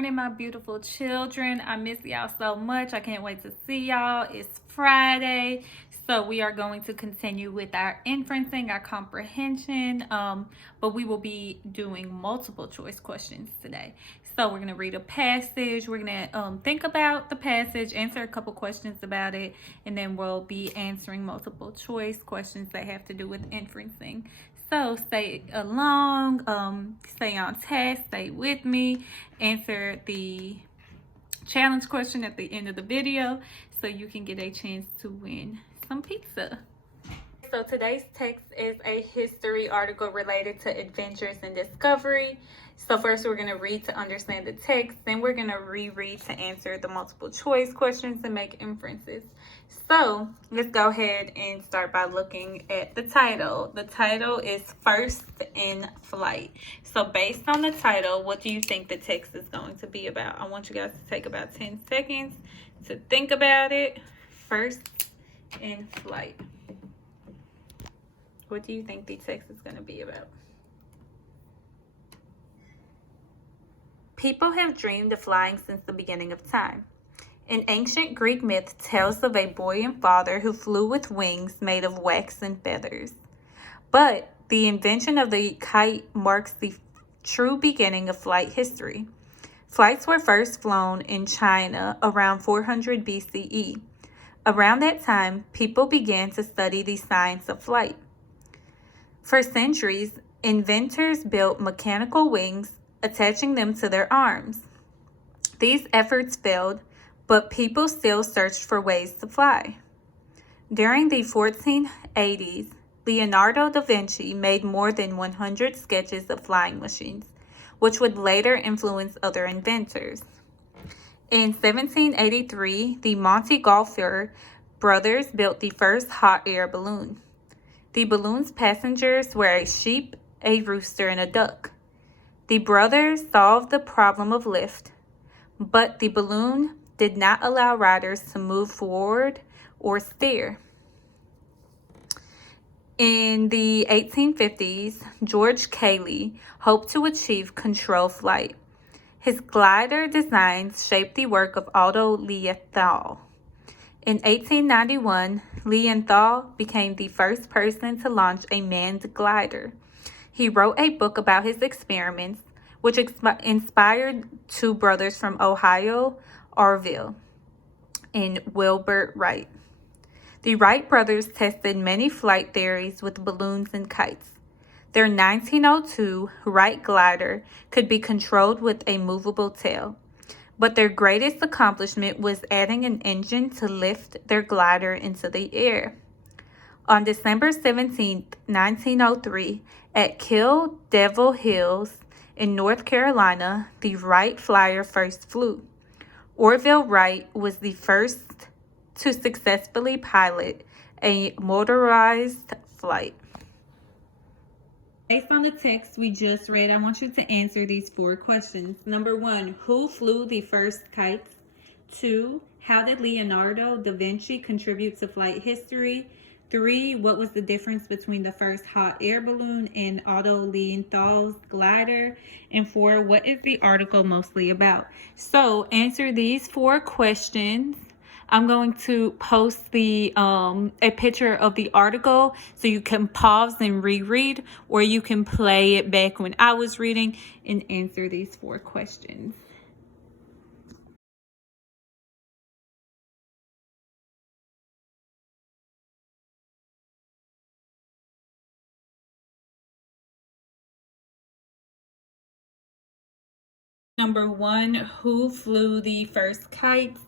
morning, my beautiful children. I miss y'all so much. I can't wait to see y'all. It's Friday, so we are going to continue with our inferencing, our comprehension, but we will be doing multiple choice questions today. So we're going to read a passage. We're going to think about the passage, answer a couple questions about it, and then we'll be answering multiple choice questions that have to do with inferencing. So stay along, stay on task, stay with me, answer the challenge question at the end of the video so you can get a chance to win some pizza. So today's text is a history article related to adventures and discovery. So first we're going to read to understand the text, then we're going to reread to answer the multiple choice questions and make inferences. So let's go ahead and start by looking at the title. The title is First in Flight. So based on the title, what do you think the text is going to be about? I want you guys to take about 10 seconds to think about it. First in Flight. What do you think the text is going to be about? People have dreamed of flying since the beginning of time. An ancient Greek myth tells of a boy and father who flew with wings made of wax and feathers. But the invention of the kite marks the true beginning of flight history. Flights were first flown in China around 400 BCE. Around that time, people began to study the science of flight. For centuries, inventors built mechanical wings, attaching them to their arms. These efforts failed, but people still searched for ways to fly. During the 1480s, Leonardo da Vinci made more than 100 sketches of flying machines, which would later influence other inventors. In 1783, the Montgolfier brothers built the first hot air balloon. The balloon's passengers were a sheep, a rooster, and a duck. The brothers solved the problem of lift, but the balloon did not allow riders to move forward or steer. In the 1850s, George Cayley hoped to achieve controlled flight. His glider designs shaped the work of Otto Lilienthal. In 1891, Lilienthal became the first person to launch a manned glider. He wrote a book about his experiments, which inspired two brothers from Ohio, Orville, and Wilbur Wright. The Wright brothers tested many flight theories with balloons and kites. Their 1902 Wright glider could be controlled with a movable tail, but their greatest accomplishment was adding an engine to lift their glider into the air. On December 17, 1903, at Kill Devil Hills in North Carolina, the Wright flyer first flew. Orville Wright was the first to successfully pilot a motorized flight. Based on the text we just read, I want you to answer these 4 questions. Number 1, who flew the first kites? 2, how did Leonardo da Vinci contribute to flight history? 3, what was the difference between the first hot air balloon and Otto Lilienthal's glider? And 4, what is the article mostly about? So answer these 4 questions. I'm going to post a picture of the article so you can pause and reread, or you can play it back when I was reading and answer these 4 questions. Number 1, who flew the first kites?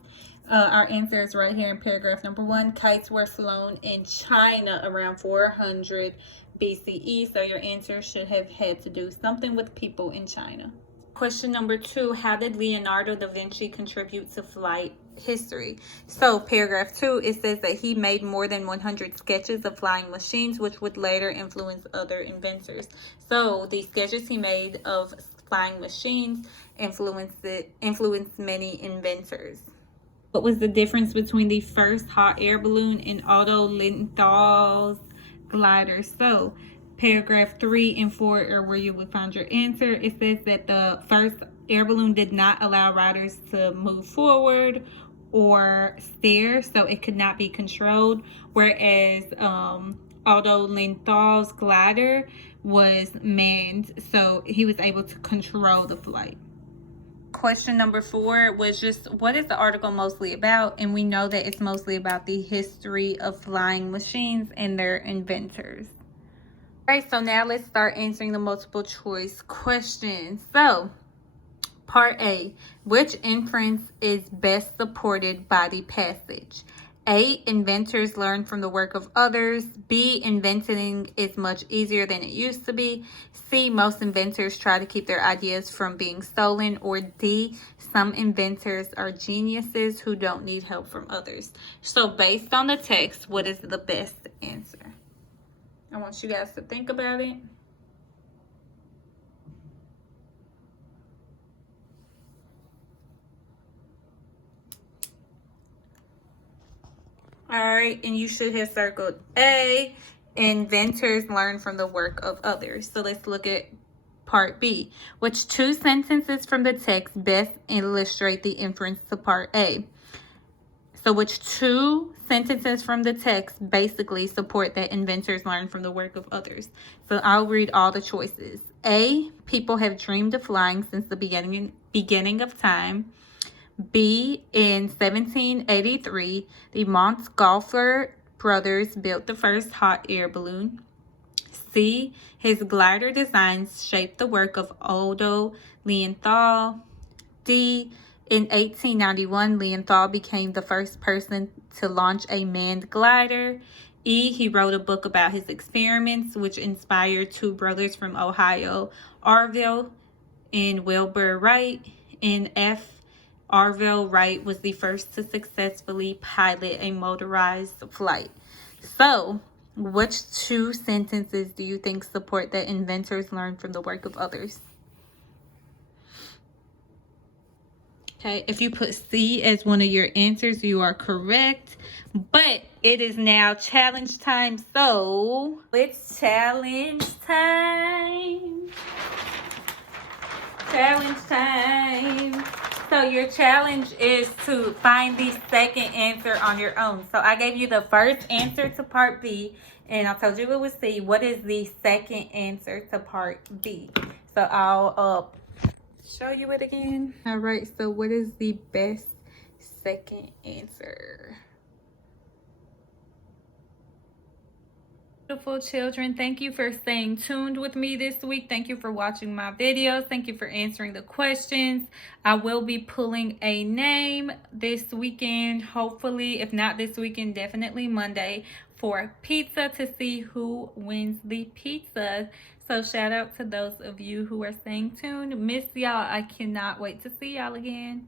Our answer is right here in paragraph number 1. Kites were flown in China around 400 BCE, so your answer should have had to do something with people in China. Question number 2, how did Leonardo da Vinci contribute to flight history? So paragraph 2, it says that he made more than 100 sketches of flying machines, which would later influence other inventors. So the sketches he made of flying machines influenced many inventors. What was the difference between the first hot air balloon and Otto Lilienthal's glider? So paragraph 3 and 4 are where you would find your answer. It says that the first air balloon did not allow riders to move forward or steer, so it could not be controlled. Whereas although Lenthal's glider was manned, so he was able to control the flight. Question number 4 was just, what is the article mostly about? And we know that it's mostly about the history of flying machines and their inventors. All right, so now let's start answering the multiple choice questions. So, part A, which inference is best supported by the passage? A, inventors learn from the work of others. B, inventing is much easier than it used to be. C, most inventors try to keep their ideas from being stolen. Or D, some inventors are geniuses who don't need help from others. So based on the text, what is the best answer? I want you guys to think about it. All right, and you should have circled A, inventors learn from the work of others. So let's look at part B. Which 2 sentences from the text best illustrate the inference to part A? So which 2 sentences from the text basically support that inventors learn from the work of others? So I'll read all the choices. A, people have dreamed of flying since the beginning of time. B, in 1783, the Montgolfier brothers built the first hot air balloon. C, his glider designs shaped the work of Otto Lilienthal. D, in 1891, Lilienthal became the first person to launch a manned glider. E, he wrote a book about his experiments, which inspired 2 brothers from Ohio, Orville and Wilbur Wright. And F, Orville Wright was the first to successfully pilot a motorized flight. So, which 2 sentences do you think support that inventors learn from the work of others? Okay, if you put C as one of your answers, you are correct. But it is now challenge time, so it's challenge time. Challenge time. So your challenge is to find the second answer on your own. So I gave you the first answer to part B, and I told you it was C. What is the second answer to part B? So I'll show you it again. All right, so what is the best second answer? Beautiful children, thank you for staying tuned with me this week. Thank you for watching my videos. Thank you for answering the questions. I will be pulling a name this weekend, hopefully. If not this weekend, definitely Monday, for pizza, to see who wins the pizza. So shout out to those of you who are staying tuned. Miss y'all. I cannot wait to see y'all again.